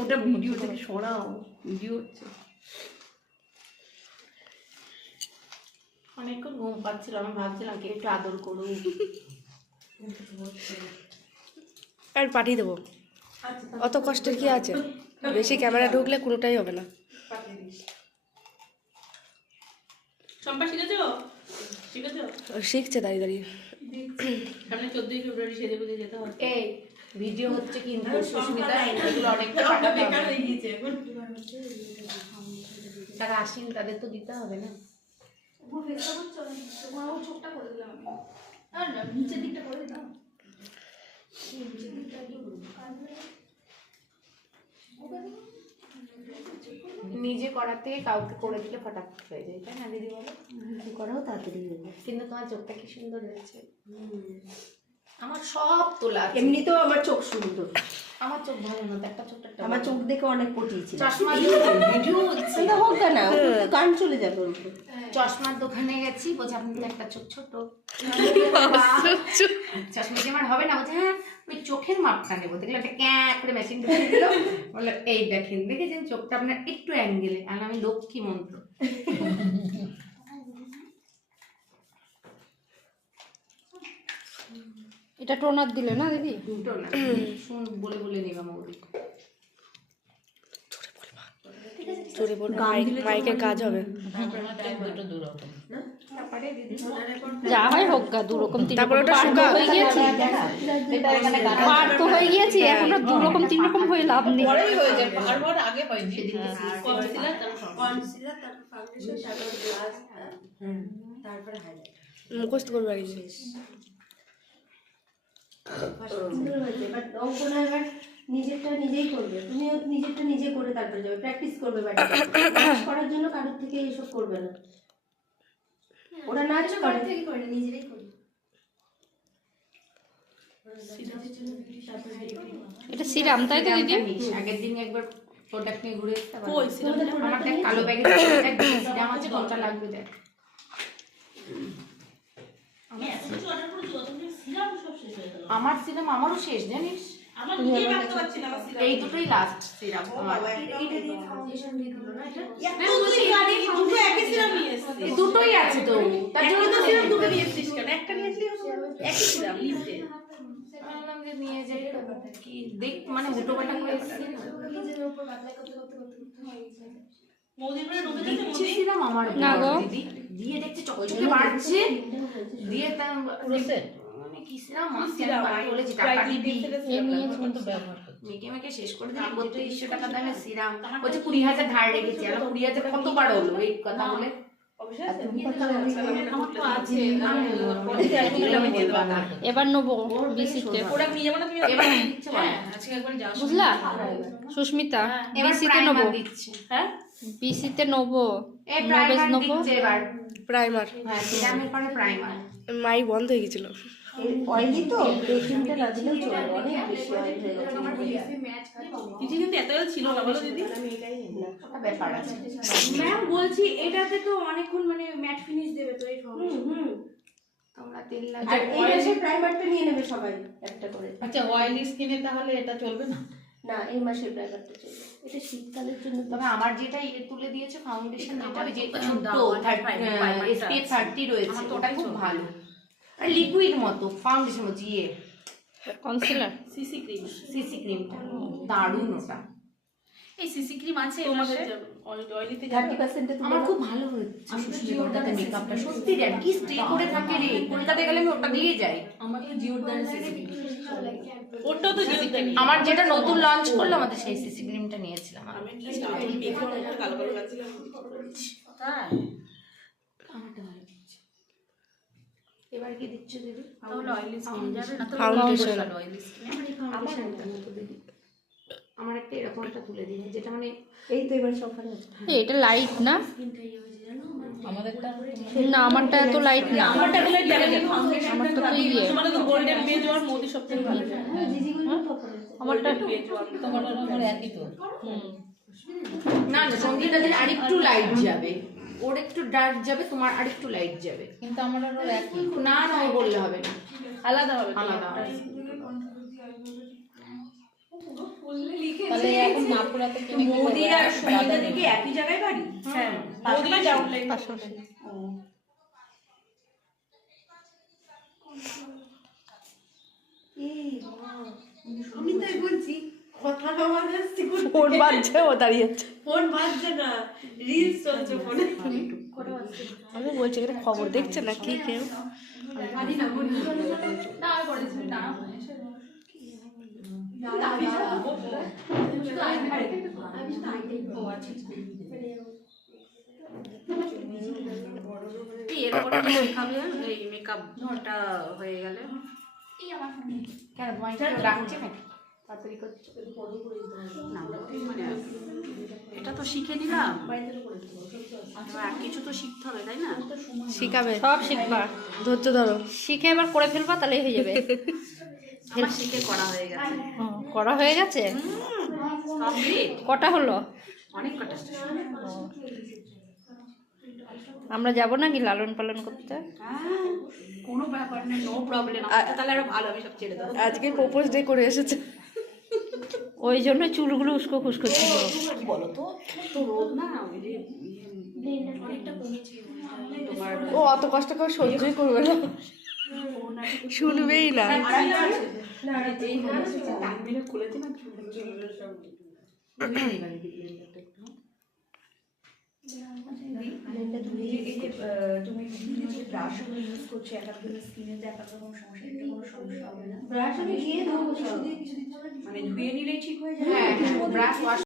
ওটা ভিডিও থেকে সরাও, ভিডিও হচ্ছে। অনেকক্ষণ ঘুম পাচ্ছিল, আমি ভাবছিলাম কে একটু আদর করুক। আর পাঠিয়ে দেবো, অত কষ্টের কি আছে? বেশি ক্যামেরা ঢুকলে কোনোটাই হবে না। সম্পা শিখেছো? শিখেছো? শিখছে দাঁড়িয়ে দাঁড়িয়ে। সামনে 14ই ফেব্রুয়ারি সেজে গুজে যেতে হবে। এই ভিডিও হচ্ছে কিন্তু সুস্মিতা, এগুলো অনেকটা পাঠাতে হবে। তারা আসেন, তাদের তো দিতে হবে না। চোখটা করে দিলাম আমি, নিচের দিকটা করে দিলাম। নিজে করাতে কাউকে করে দিলে ফটাফট হয়ে যায়, তাই না দিদি বলো? নিজে করাও তাড়াতাড়ি হয়ে যায়। কিন্তু তোমার চোখটা কি সুন্দর হয়েছে। আমার সব তোলা আছে। এমনিতেও আমার চোখ সুন্দর। আমার চোখ ভালো না, একটা চোখটা আমার চোখ দেখে অনেক পটিয়েছিল। চশমা ভিডিও হচ্ছে সেটা হোক না, গান চলে যাবে ওর উপর। চশমার দোকানে গেছি, বলছে আপনি তো একটা চোখ ছোট। চশমা কি আমার হবে না? বলছে হ্যাঁ ওই চোখের মাপটা নেবো। দেখলো একটা ক্যাঁ করে মেশিন ঢুকিয়ে দিল, বললো এই দেখেন, দেখেছেন চোখটা আপনার একটু অ্যাঙ্গেলে। আর আমি লক্ষ্মী মন্ত্র। এটা টোনার দিলে না দিদি? দুটো না, শুন বলে বলে নিবা মৌরি। জোরে বলবো, মাইকের কাজ হবে। যা হয় হোক গা, দু রকম তিন তারপরে রকম ওটা শুকা হয়ে গিয়েছি, পার তো হয়ে গিয়েছি, এখন আর দু রকম তিন রকম হয়ে লাভ নেই। তারপরে হাইলাইট মুখস্থ করবে আর কি। সুন্দর হয়েছে। বাট অঙ্কন এবার নিজেরটা নিজেই করবে, তুমিও নিজেরটা নিজে করে তারপরে যাবে, প্র্যাকটিস করবে। বাড়িতে নাচ করার জন্য কারোর থেকে এসব করবে না। ওরা নাচ করে থেকে করে নিজেরাই করে। এটা সিরাম তাই তো দিদি? আগের দিন একবার প্রোডাক্ট নিয়ে ঘুরে এসে আমার দেখ কালো ব্যাগে সিরাম আছে, কোনটা লাগবে দেখ। আমার সিরাম আমারও শেষ জানিস, এই দুটোই লাস্ট সিরাম। দুটোই আছে তো, তার জন্য তো সিরাম দুটো নিয়েছিস কেন? একটা নিয়েছিস একই সিরাম লিস্টে। বললাম যে নিয়ে যাই, কি দেখ মানে হুটো বাটা করে এসেছি না। দিচ্ছিলাম আমার দিদি দিয়ে দেখছে চকচকে বাড়ছে, দিয়ে তার মানে কি সিরাম বলেছি টাকা দিবি মেকে মেকে শেষ করে দিলাম। 3200 টাকা দামের সিরাম, বলছে 20,000 ধার রেখেছি। আর 20,000 কতবার হলো এই কথা বলে? এবার নেবো বিসিতে, বুঝলা সুস্মিতা? বিসিতে নেবো, বিসিতে নেবো, নবেজ নেবো। প্রাইমার, হ্যাঁ সিরামের পরে প্রাইমার। মাই বন্ধ হয়ে গেছিল। অয়েলি তো বেকিংটা না দিলেও চলবে, অনেক বেশি অয়েল হয়ে গেছে। কিছু কিন্তু এত ছিল না বলো দিদি, ব্যাপার আছে। ম্যাম বলছি এটাতে তো অনেকক্ষণ মানে ম্যাট ফিনিশ দেবে তো এই ফাউন্ডেশন। তোমরা তেল আর লাগাও। এই মাসে প্রাইমারটা নিয়ে নেবে সবাই একটা করে। আচ্ছা অয়েলি স্কিনে তাহলে এটা চলবে না? না, এই মাসে প্রাইমারটা চলবে, এটা শীতকালের জন্য। তবে আমার যেটা ইয়ে তুলে দিয়েছে ফাউন্ডেশন, যেটা ওই যে SPF 30 রয়েছে, ওটা খুব ভালো। আর লিকুইড মতো ফাউন্ডেশন হচ্ছে ইয়ে কনসিলার সিসি ক্রিমটা দারুণ। ওটা এই সিসি ক্রিম আছে আমাদের অয়েলিতে 30% আমার খুব ভালো হচ্ছে। জিওরদাতে মেকআপটা সত্যি রে কি স্টে করে থাকে রে, কলকাতায় গেলে আমি ওটা দিয়ে যাই। আমাকে জিওরদার সিসি ক্রিম ওটাও তো জিওরদার। আমার যেটা নতুন লঞ্চ করলো আমাদের সেই সিসি ক্রিমটা নিয়েছিলাম আমি। কি স্টাইল দেখো কালো কালো লাগছে তাই আমারটা ভালো লাগছে। এবার কি দিচ্ছ দিদি? তাহলে অয়েলি স্কিন যাবে না তো? ফাউন্ডেশন অয়েলি স্কিন আমার এই ফাউন্ডেশনটা মতো দিদি, আমার একটা এরকম একটা তুলে দিন, যেটা মানে এই তো এবার সকালে এটা লাইট না? আমাদেরটা না আমারটা এত লাইট না, আমারটা গুলো লাগে আমারটা তো ইয়ে, তোমাদের তো গোল্ডেন বেজ আর মোদি সবথেকে ভালো। আমারটা তোমার আমার একই তো। না না সঙ্গীতা দিলে আরেকটু লাইট যাবে, ওর একটু ডার্ক যাবে, তোমার আরেকটু লাইট যাবে। কিন্তু আমার আরো একই। না না ও বললে হবে না, আলাদা হবে আলাদা হবে। তাহলে এখন মাপুরাতে কিনে মোদি আর সুমিতা দিকে একই জায়গায় বাড়ি? হ্যাঁ মোদি ডাউনলাইন। আমি তাই বলছি কথা আমার আসছে ফোন বাজছে, ও দাঁড়িয়ে আছে। ফোন বাজছে না, রিলস চলছে ফোনে। আমি বলছি এখানে খবর দেখছে না কি কেউ। এরপরে শেখাবে এই মেকআপটা হয়ে গেলে। কেন তোমায় কেউ ডাকছে নাকি? তাড়াতাড়ি করছো না, মানে এটা তো শিখে নিলাম, আর কিছু তো শিখতে হবে তাই না? শিখাবে, সব শিখবা, ধৈর্য ধরো। শিখে এবার করে ফেলবা, তাহলেই হয়ে যাবে। আমার শিখে করা হয়ে গেছে, করা হয়ে গেছে? কমপ্লিট। কটা হলো? অনেক কটা। আমরা যাব নাকি লালন পালন করতে? হ্যাঁ, কোনো ব্যাপার নেই, নো প্রবলেম। তাহলে আরো ভালো, আমি সব ছেড়ে দেবো। আজকে প্রপোজ ডে করে এসেছে। ওই জন্য চুলগুলো উস্কো খুস্কো ছিল। কি বলো তো, তো রোদ না, ওই যে অনেকটা কমেছে তোমার। ও অত কষ্ট করে সহ্যই করবে না, শুনবেই না। খুলেছে না, তুমি যে ব্রাশগুলো ইউজ করছো, এক একদিন স্কিনে তো এক এক রকম সমস্যা, এটা কোনো সমস্যা হবে না। ব্রাশ আমি দিয়ে দেবো সব। মানে ধুয়ে নিলেই ঠিক হয়ে যাবে। হ্যাঁ, ব্রাশ ওয়াশ